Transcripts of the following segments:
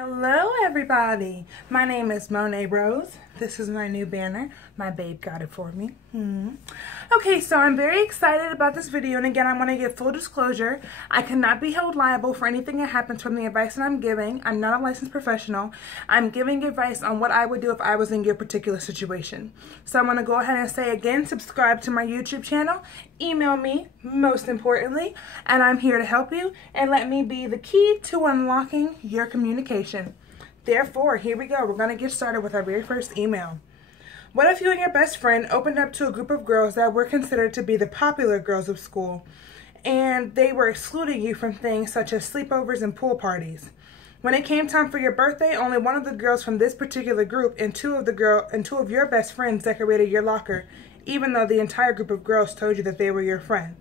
Hello everybody, my name is Monet Rose. This is my new banner. My babe got it for me. Okay, so I'm very excited about this video, and again I want to give full disclosure. I cannot be held liable for anything that happens from the advice that I'm giving. I'm not a licensed professional. I'm giving advice on what I would do if I was in your particular situation. So I'm going to go ahead and say again, subscribe to my YouTube channel, email me most importantly, and I'm here to help you and let me be the key to unlocking your communication. Therefore, here we go. We're going to get started with our very first email. What if you and your best friend opened up to a group of girls that were considered to be the popular girls of school, and they were excluding you from things such as sleepovers and pool parties? When it came time for your birthday, only one of the girls from this particular group and two of your best friends decorated your locker, even though the entire group of girls told you that they were your friend.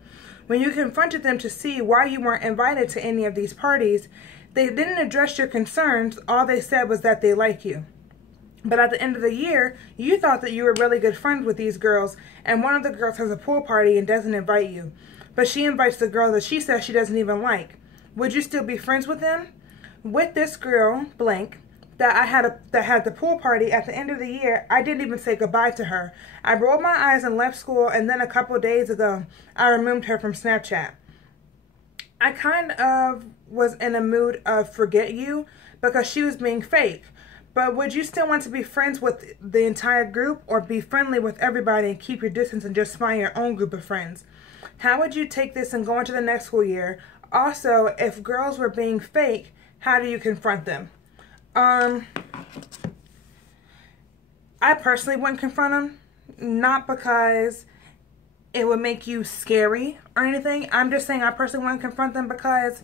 When you confronted them to see why you weren't invited to any of these parties, they didn't address your concerns. All they said was that they like you. But at the end of the year, you thought that you were really good friends with these girls, and one of the girls has a pool party and doesn't invite you. But she invites the girl that she says she doesn't even like. Would you still be friends with them? With this girl, blank, that had the pool party at the end of the year, I didn't even say goodbye to her. I rolled my eyes and left school, and then a couple of days ago, I removed her from Snapchat. I kind of was in a mood of forget you because she was being fake. But would you still want to be friends with the entire group, or be friendly with everybody and keep your distance and just find your own group of friends? How would you take this and go into the next school year? Also, if girls were being fake, how do you confront them? I personally wouldn't confront them, not because it would make you scary or anything. I'm just saying I personally wouldn't confront them because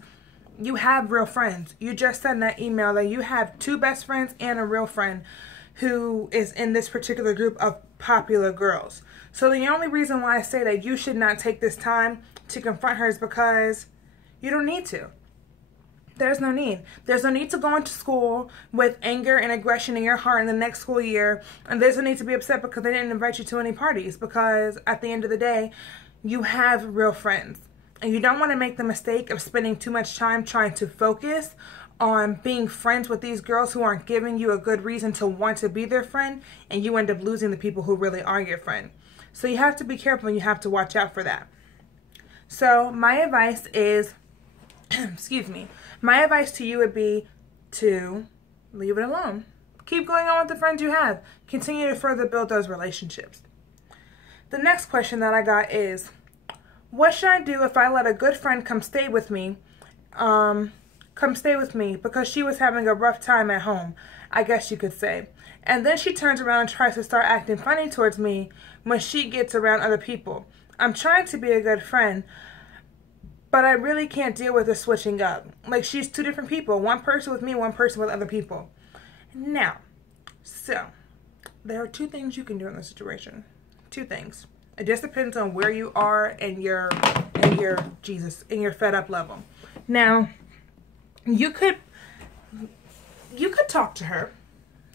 you have real friends. You just said in that email that you have two best friends and a real friend who is in this particular group of popular girls. So the only reason why I say that you should not take this time to confront her is because you don't need to. There's no need. There's no need to go into school with anger and aggression in your heart in the next school year. And there's no need to be upset because they didn't invite you to any parties. Because at the end of the day, you have real friends. And you don't want to make the mistake of spending too much time trying to focus on being friends with these girls who aren't giving you a good reason to want to be their friend. And you end up losing the people who really are your friend. So you have to be careful and you have to watch out for that. So my advice is, excuse me, my advice to you would be to leave it alone. Keep going on with the friends you have. Continue to further build those relationships. The next question that I got is, what should I do if I let a good friend come stay with me because she was having a rough time at home, I guess you could say. And then she turns around and tries to start acting funny towards me when she gets around other people. I'm trying to be a good friend, but I really can't deal with her switching up. Like, she's two different people. One person with me, one person with other people. Now, so, there are two things you can do in this situation. Two things. It just depends on where you are in your fed up level. Now, you could talk to her.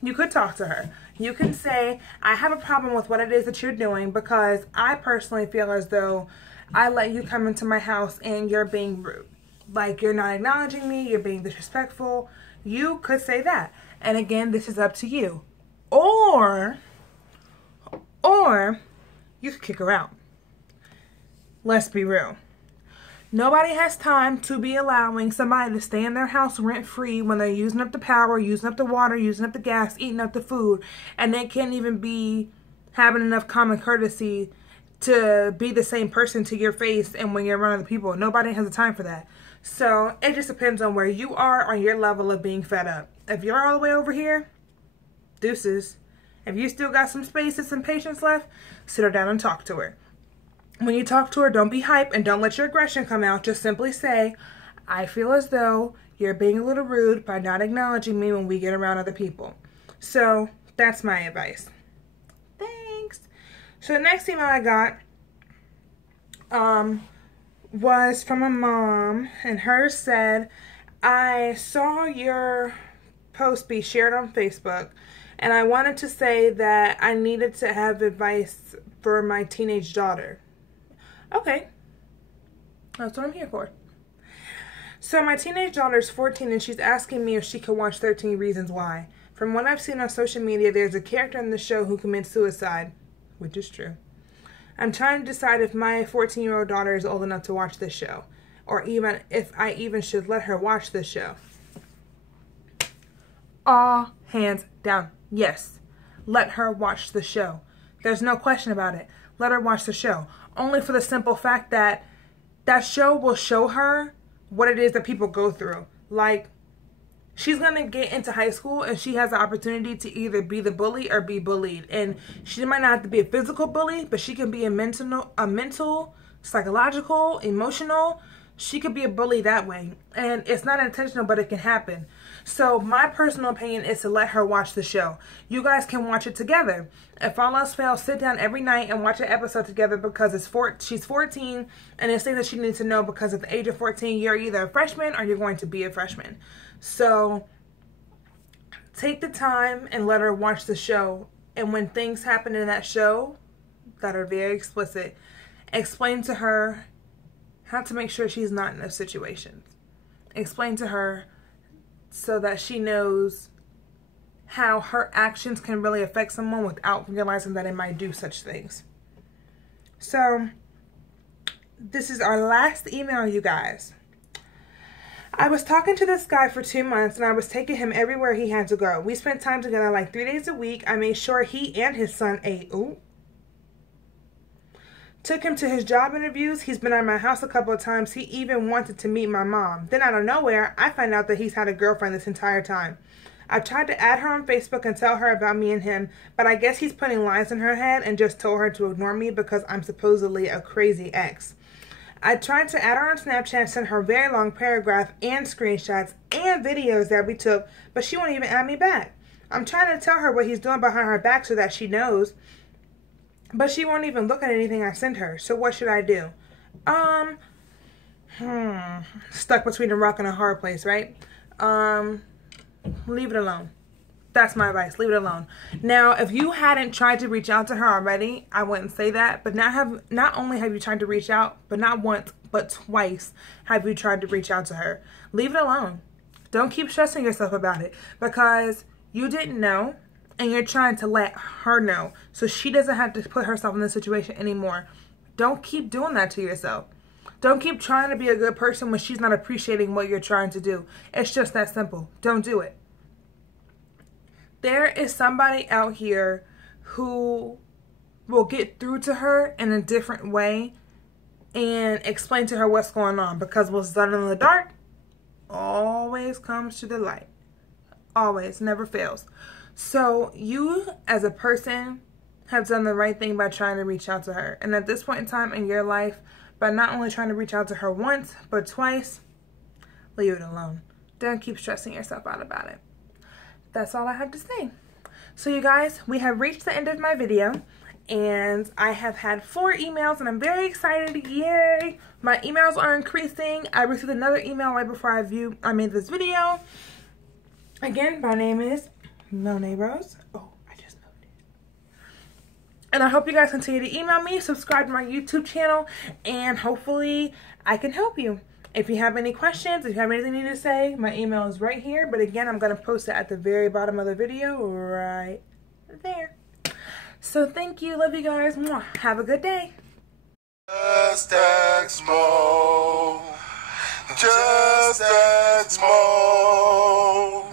You could talk to her. You can say, I have a problem with what it is that you're doing because I personally feel as though I let you come into my house and you're being rude. Like, you're not acknowledging me, you're being disrespectful. You could say that. And again, this is up to you. Or you could kick her out. Let's be real. Nobody has time to be allowing somebody to stay in their house rent-free when they're using up the power, using up the water, using up the gas, eating up the food, and they can't even be having enough common courtesy to be the same person to your face and when you're around other people. Nobody has the time for that. So it just depends on where you are on your level of being fed up. If you're all the way over here, deuces. If you still got some space and some patience left, sit her down and talk to her. When you talk to her, don't be hype and don't let your aggression come out. Just simply say, I feel as though you're being a little rude by not acknowledging me when we get around other people. So that's my advice. Thanks. So the next email I got was from a mom, and hers said, I saw your post be shared on Facebook, and I wanted to say that I needed to have advice for my teenage daughter. Okay, that's what I'm here for. So my teenage daughter is 14 and she's asking me if she can watch 13 Reasons Why. From what I've seen on social media, there's a character in the show who commits suicide, which is true. I'm trying to decide if my 14-year-old daughter is old enough to watch this show, or even if I even should let her watch this show. All hands down, yes. Let her watch the show. There's no question about it. Let her watch the show. Only for the simple fact that that show will show her what it is that people go through. Like, she's going to get into high school and she has the opportunity to either be the bully or be bullied. And she might not have to be a physical bully, but she can be a mental, psychological, emotional. She could be a bully that way. And it's not intentional, but it can happen. So my personal opinion is to let her watch the show. You guys can watch it together. If all else fails, sit down every night and watch an episode together because she's 14 and it's things that she needs to know because at the age of 14, you're either a freshman or you're going to be a freshman. So take the time and let her watch the show. And when things happen in that show that are very explicit, explain to her how to make sure she's not in those situations. Explain to her so that she knows how her actions can really affect someone without realizing that it might do such things. So, this is our last email, you guys. I was talking to this guy for 2 months and I was taking him everywhere he had to go. We spent time together like 3 days a week. I made sure he and his son ate. Took him to his job interviews. He's been at my house a couple of times. He even wanted to meet my mom. Then out of nowhere, I find out that he's had a girlfriend this entire time. I tried to add her on Facebook and tell her about me and him, but I guess he's putting lies in her head and just told her to ignore me because I'm supposedly a crazy ex. I tried to add her on Snapchat and sent her a very long paragraph and screenshots and videos that we took, but she won't even add me back. I'm trying to tell her what he's doing behind her back so that she knows, but she won't even look at anything I sent her. So what should I do? Stuck between a rock and a hard place, right? Leave it alone. That's my advice. Leave it alone. Now, if you hadn't tried to reach out to her already, I wouldn't say that. But not only have you tried to reach out, but not once, but twice have you tried to reach out to her. Leave it alone. Don't keep stressing yourself about it because you didn't know and you're trying to let her know so she doesn't have to put herself in this situation anymore. Don't keep doing that to yourself. Don't keep trying to be a good person when she's not appreciating what you're trying to do. It's just that simple. Don't do it. There is somebody out here who will get through to her in a different way and explain to her what's going on, because what's done in the dark always comes to the light. Always, never fails. So you as a person have done the right thing by trying to reach out to her. And at this point in time in your life, by not only trying to reach out to her once, but twice, leave it alone. Don't keep stressing yourself out about it. That's all I have to say. So you guys, we have reached the end of my video. And I have had 4 emails and I'm very excited. Yay! My emails are increasing. I received another email right before I made this video. Again, my name is Monet Rose. Oh, I just moved it. And I hope you guys continue to email me, subscribe to my YouTube channel, and hopefully I can help you. If you have any questions, if you have anything you need to say, my email is right here. But again, I'm going to post it at the very bottom of the video right there. So thank you. Love you guys. Mwah. Have a good day. Just X Mo. Just X Mo.